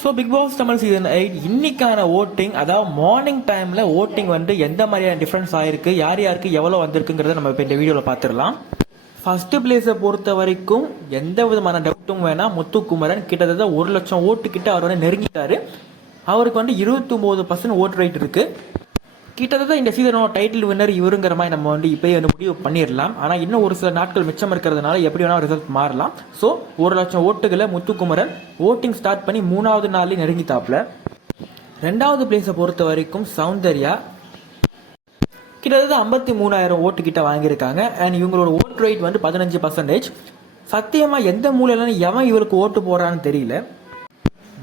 So Bigg Boss Tamil season 8 இன்னைக்கான voting, அதாவது morning டைம்ல ஓட்டிங் வந்து எந்த மாதிரியான டிஃபரன்ஸ் ஆயிருக்கு, யார் யாருக்கு எவ்வளோ வந்திருக்குங்கிறத நம்ம இப்போ இந்த வீடியோவில் பார்த்துடலாம். ஃபர்ஸ்ட் பிளேஸை பொறுத்த வரைக்கும் எந்த விதமான டவுட்டும் வேணாம், முத்துக்குமரன் கிட்டத்தட்ட 1,00,000 ஓட்டு கிட்ட அவர் வந்து நெருங்கிட்டாரு. அவருக்கு வந்து 29% ஓட்டு ரைட் இருக்கு. கிட்டத்தட்ட இந்த சீசனோட டைட்டில் வின்னர் இவருங்கிற மாதிரி நம்ம வந்து இப்போயே வந்து முடிவு பண்ணிடலாம். ஆனால் இன்னும் ஒரு சில நாட்கள் மிச்சம் இருக்கிறதுனால எப்படி வேணால் ரிசல்ட் மாறலாம். ஸோ 1,00,000 ஓட்டுகளை முத்துக்குமரன் ஓட்டிங் ஸ்டார்ட் பண்ணி 3வது நாள்லேயே நெருங்கித்தாப்புல. 2வது பிளேஸை பொறுத்த வரைக்கும் சௌந்தர்யா கிட்டத்தட்ட 53,000 ஓட்டு கிட்ட வாங்கியிருக்காங்க. அண்ட் இவங்களோட ஓட் ரைட் வந்து 15%. சத்தியமா எந்த மூலையில எவன் இவருக்கு ஓட்டு போடுறான்னு தெரியல.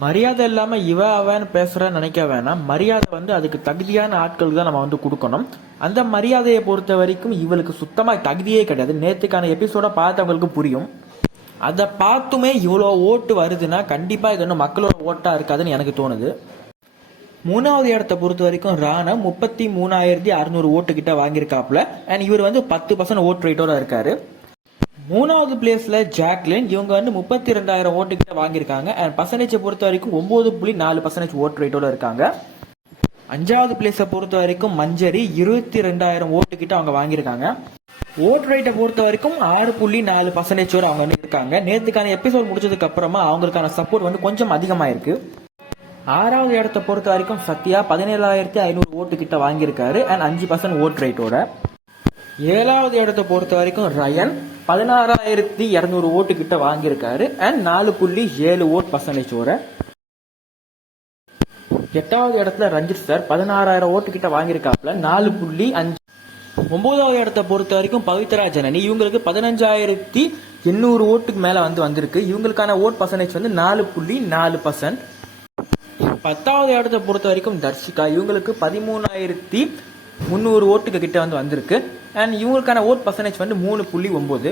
மரியாதை இல்லாம இவ அவன் பேசுற நினைக்க வேணாம். மரியாதை வந்து அதுக்கு தகுதியான ஆட்களுக்கு தான் நம்ம வந்து கொடுக்கணும். அந்த மரியாதையை பொறுத்த வரைக்கும் இவளுக்கு சுத்தமா தகுதியே கிடையாது. நேற்றுக்கான எபிசோட பார்த்தவங்களுக்கு புரியும். அதை பார்த்துமே இவ்வளோ ஓட்டு வருதுன்னா கண்டிப்பா இது ஒன்றும் மக்களோட ஓட்டா இருக்காதுன்னு எனக்கு தோணுது. 3வது இடத்தை பொறுத்த வரைக்கும் ராணா 33,600 ஓட்டு கிட்ட வாங்கியிருக்காப்ல. அண்ட் இவர் வந்து 10% ஓட்டு ரைட்டோட இருக்காரு. 3வது பிளேஸ்ல ஜாக்லின், இவங்க வந்து 32,000 ஓட்டு கிட்ட வாங்கியிருக்காங்க. அண்ட் பர்சன்டேஜை பொறுத்த வரைக்கும் 9.4% ஓட்டு ரைட்டோட இருக்காங்க. 5வது பிளேஸை பொறுத்த வரைக்கும் மஞ்சரி 22,000 ஓட்டு கிட்ட அவங்க வாங்கியிருக்காங்க. ஓட் ரைட்டை பொறுத்த வரைக்கும் 6.4% அவங்க வந்து இருக்காங்க. நேற்றுக்கான எபிசோட் முடிச்சதுக்கு அப்புறமா அவங்களுக்கான சப்போர்ட் வந்து கொஞ்சம் அதிகமாயிருக்கு. 6வது இடத்தை பொறுத்த வரைக்கும் சத்யா 17,500 ஓட்டு கிட்ட வாங்கியிருக்காரு. அண்ட் 5% ஓட் ரைட்டோட. 7வது இடத்தை பொறுத்த வரைக்கும் ரயன் 16,200 ஓட்டு கிட்ட வாங்கியிருக்காரு. அண்ட் 4.7 ஓட் பர்சன்டேஜோட. 8வது இடத்துல ரஞ்சித் சார் 16,000 ஓட்டு கிட்ட வாங்கியிருக்காப்ல, 4.5. 9வது இடத்தை பொறுத்த வரைக்கும் பவித்ரா ஜனனி, இவங்களுக்கு 15,800 ஓட்டுக்கு மேல வந்து வந்திருக்கு. இவங்களுக்கான ஓட் பர்சன்டேஜ் வந்து 4.4%. 10வது இடத்தை பொறுத்த வரைக்கும் தர்ஷிகா, இவங்களுக்கு 13,300 ஓட்டுக்கு கிட்ட வந்து வந்திருக்கு. அண்ட் இவங்களுக்கான ஓட் பர்சன்டேஜ் வந்து 3.9.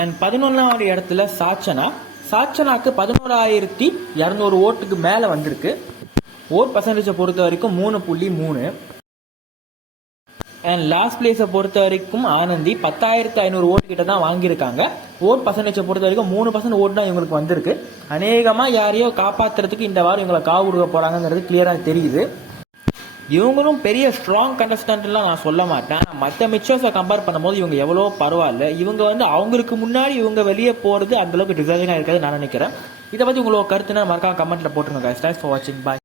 அண்ட் 11வது இடத்துல சாச்சனாக்கு 11,200 ஓட்டுக்கு மேல வந்திருக்கு. ஓட் பர்சன்டேஜை பொறுத்த வரைக்கும் 3.3. அண்ட் லாஸ்ட் பிளேஸை பொறுத்த வரைக்கும் ஆனந்தி 10,500 ஓட்டு கிட்ட தான் வாங்கியிருக்காங்க. ஓட் பர்சன்டேஜை பொறுத்த வரைக்கும் 3% ஓட்டு தான் இவங்களுக்கு வந்திருக்கு. அநேகமா யாரையோ காப்பாத்துறதுக்கு இந்த வாரம் இவங்களை காவு கொடுக்க போறாங்கிறது கிளியரா தெரியுது. இவங்களும் பெரிய ஸ்ட்ராங் கண்டஸ்டன்ட்லாம் நான் சொல்ல மாட்டேன். மற்ற மிச்சர்ஸை கம்பேர் பண்ணும்போது இவங்க எவ்வளோ பரவாயில்ல. இவங்க வந்து அவங்களுக்கு முன்னாடி இவங்க வெளியே போறது அந்த அளவுக்கு டிசர்விங்கா இருக்காது நான் நினைக்கிறேன். இதை பத்தி உங்களோட கருத்துனா மறக்காம கமெண்ட்ல போட்டுருங்க. தேங்க்ஸ் ஃபார் வாட்சிங். பாய்.